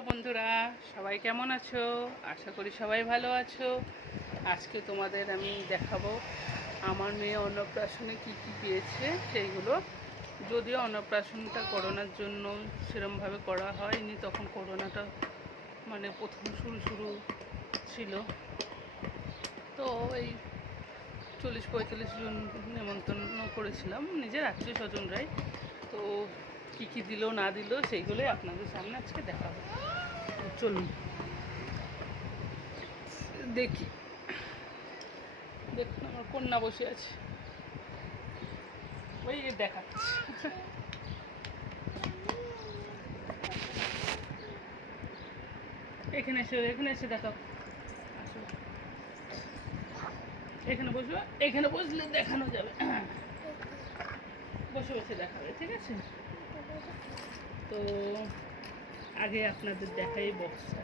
বন্ধুরা, সবাই কেমন আছো? আশা করি সবাই ভালো আছো। আজকে তোমাদের আমি দেখাবো আমার মেয়ে অন্নপ্রাশনে কি কি পেয়েছে সেইগুলো। যদিও অন্নপ্রাশনটা করোনার জন্য সেরমভাবে করা হয়নি, তখন করোনাটা মানে প্রথম শুরু শুরু ছিল। তো এই চল্লিশ পঁয়তাল্লিশ জন নেমন্তন্ন করেছিলাম, নিজের আত্মীয় স্বজনরাই। তো কী কী দিল, না দিল, সেইগুলোই আপনাদের সামনে আজকে দেখাবো। চলুন। দেখি। দেখুন আমার কন্যা বসে আছে। ওই দেখাচ্ছি। এখানে এসে এখানে এসে দেখাও। এখানে বসবে এখানে বসলে দেখানো যাবে। বসে বসে দেখাবে, ঠিক আছে? তো আগে আপনাদের দেখাই বক্সটা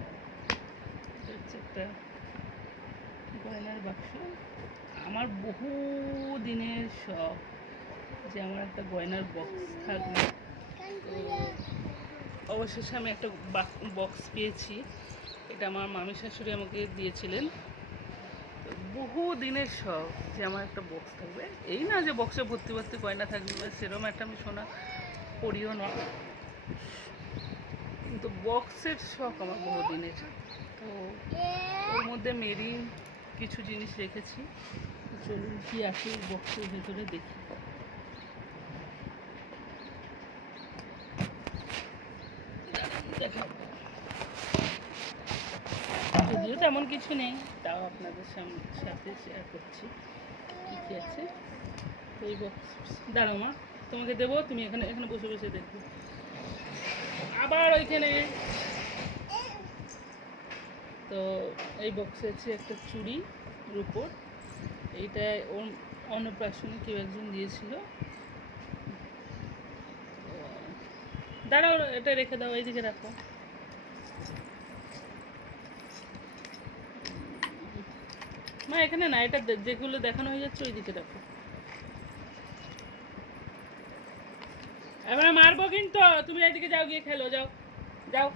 হচ্ছে একটা গয়নার বাক্স। আমার বহু দিনের শখ যে আমার একটা গয়নার বক্স থাকবে। তো অবশেষে আমি একটা বক্স পেয়েছি। এটা আমার মামি শাশুড়ি আমাকে দিয়েছিলেন। বহু দিনের শখ যে আমার একটা বক্স থাকবে। এই না যে বক্সে ভর্তি ভর্তি গয়না থাকবে সেরকম একটা আমি শোনা করিও না। কিন্তু বক্সের শখ আমার বহু দিনের তো ওর মধ্যে মেরি কিছু জিনিস রেখেছি। চলুন কি আছে বক্সের ভেতরে দেখি। যদিও তেমন কিছু নেই, তাও আপনাদের সাথে শেয়ার করছি। কী কী আছে? এই বক্স দাঁড়াও মা। তোমাকে দেবো, তুমি এখানে এখানে বসে বসে দেখবে। আবার ওইখানে। তো এই বক্সে আছে একটা চুড়ি, রূপোর। এইটা অন্নপ্রাশনে কেউ একজন দিয়েছিল। দাঁড়াও, এটা রেখে দাও, এইদিকে রাখো। মা, এখানে না, এটা যেগুলো দেখানো হয়ে যাচ্ছে ওই দিকে রাখো। এবারে মারবো কিন্তু, তুমি এইদিকে যাও, গিয়ে খেলো, যাও যাও।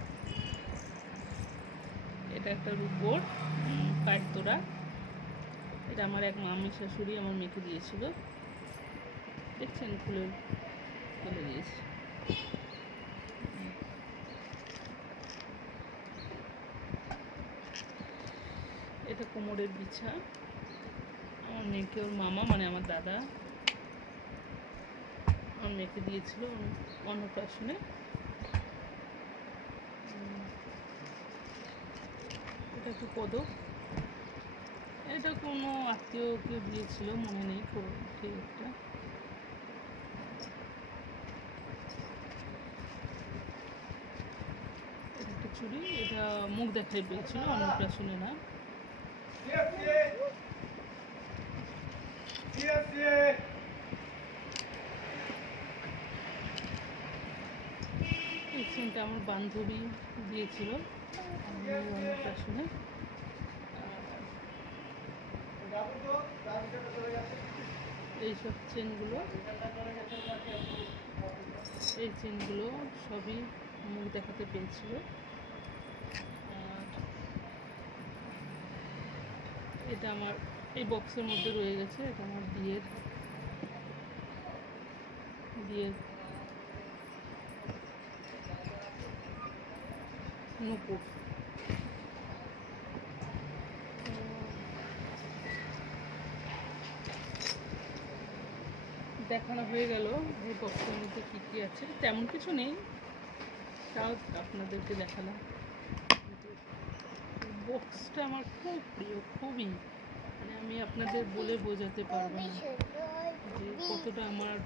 এটা একটা রূপোর কাঠতোরা এটা আমার এক মামি শাশুড়ি, আমার মেয়েকে দিয়েছিল। দেখছেন, ফুলের ফেলে দিয়েছে। এটা কোমরের বিছা। আমার মেয়েকে ওর মামা মানে আমার দাদা। মেয়েকে দিয়েছিল অন্নপ্রাশনে এটা একটু পদক এটা কোনো আত্মীয় কেউ দিয়েছিল, মনে নেই কো- কে একটা। চুড়ি, এটা মুখ দেখাই পেয়েছিল অন্নপ্রাশনে না। এই চেনটা আমার বান্ধবী দিয়েছিল অন্নপ্রাশনে এইসব চেনগুলো, এই চেনগুলো সবই মুখ দেখাতে পেয়েছিল। এটা আমার, এই বক্সের মধ্যে রয়ে গেছে, এটা আমার বিয়ের বিয়ের নুপুর দেখানো হয়ে গেল এই বক্সের মধ্যে কী কী আছে। তেমন কিছু নেই। তাও আপনাদেরকে দেখালাম। বক্সটা আমার খুব প্রিয়, খুবই। মানে আমি আপনাদের বলে বোঝাতে পারব যে কতটা আমার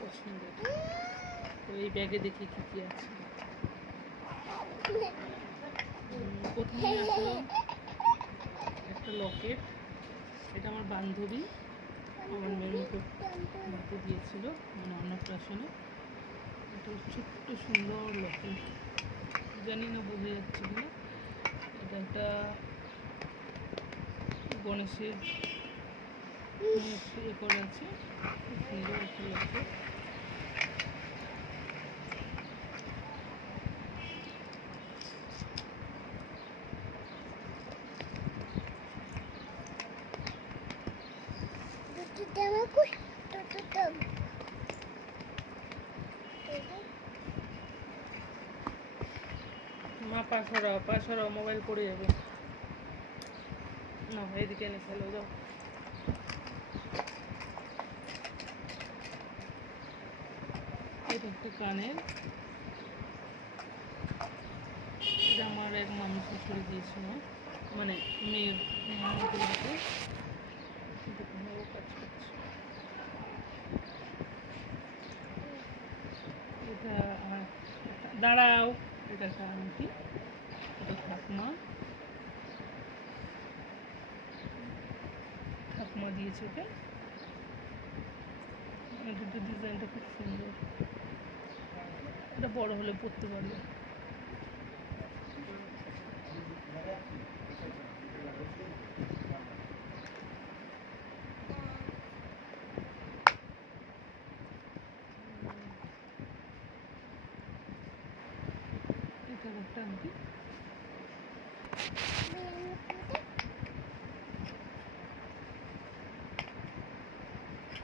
পছন্দের। তো এই ব্যাগে দেখি কী কী আছে। প্রথমে আসলো একটা লকেট। এটা আমার বান্ধবী। আমার মুখে দিয়েছিল মানে অন্নপ্রাশনে এটা ছোট্ট সুন্দর লকেট। জানি না বোঝা যাচ্ছে কিনা। এটা একটা গণেশের করা আছে। খুব সুন্দর একটা লকেট। মা, পা সরাও, পা মোবাইল পড়ে যাবে। না এদিকে এনে ফেলো দাও এটা কানের। আমার এক মামি দিয়েছিল মানে মেয়ের মামাকে দিতে দোকানে ও কাজ করছে এটা আর একটা- দাঁড়াও, এটা আংটি এটা ঠাকুমা। ঠাকুমা দিয়েছে ওকে। দুটো ডিজাইনটা খুব সুন্দর। এটা বড় হলে পড়তে পারবে এটা একটা আংটি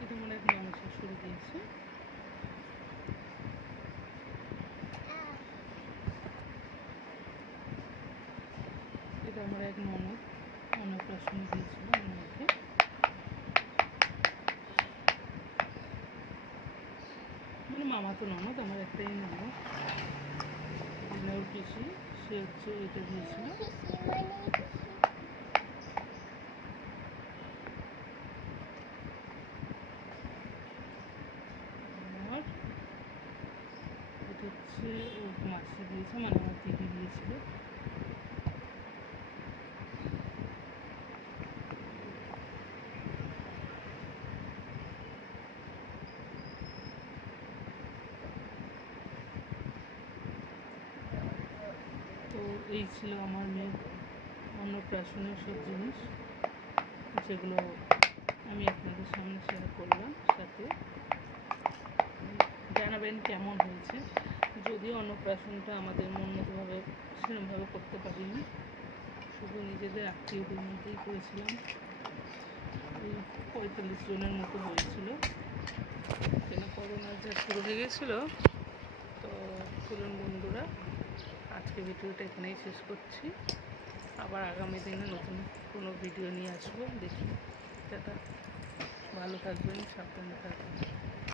এটা মনে হয় মামি শ্বশুর দিয়েছে এটা আমার এক ননদ অন্নপ্রাশন দিয়েছিল আমাকে। মানে মামা তো ননদ, আমার একটাই ননদ। ওর পিসি, সে হচ্ছে এটা দিয়েছিল। হচ্ছে ওর মাসি দিয়েছে মানে আমার দিদি দিয়েছিল তো এই ছিল আমার মেয়ের অন্নপ্রাশনের সব জিনিস, যেগুলো আমি আপনাদের সামনে শেয়ার করলাম সাথে। জানাবেন কেমন হয়েছে, যদিও অন্নপ্রাশনটা আমাদের মন মতোভাবে সেরকমভাবে করতে পারিনি, শুধু নিজেদের আত্মীয়দের মধ্যেই করেছিলাম। পঁয়তাল্লিশ জনের মতো হয়েছিল। কেন করোনার যা শুরু হয়ে গেছিল, তো চলুন বন্ধুরা আজকে ভিডিওটা এখানেই শেষ করছি। আবার আগামী দিনে নতুন কোনো ভিডিও নিয়ে আসব। দেখি। যেটা ভালো থাকবেন, সাবধানে থাকবেন।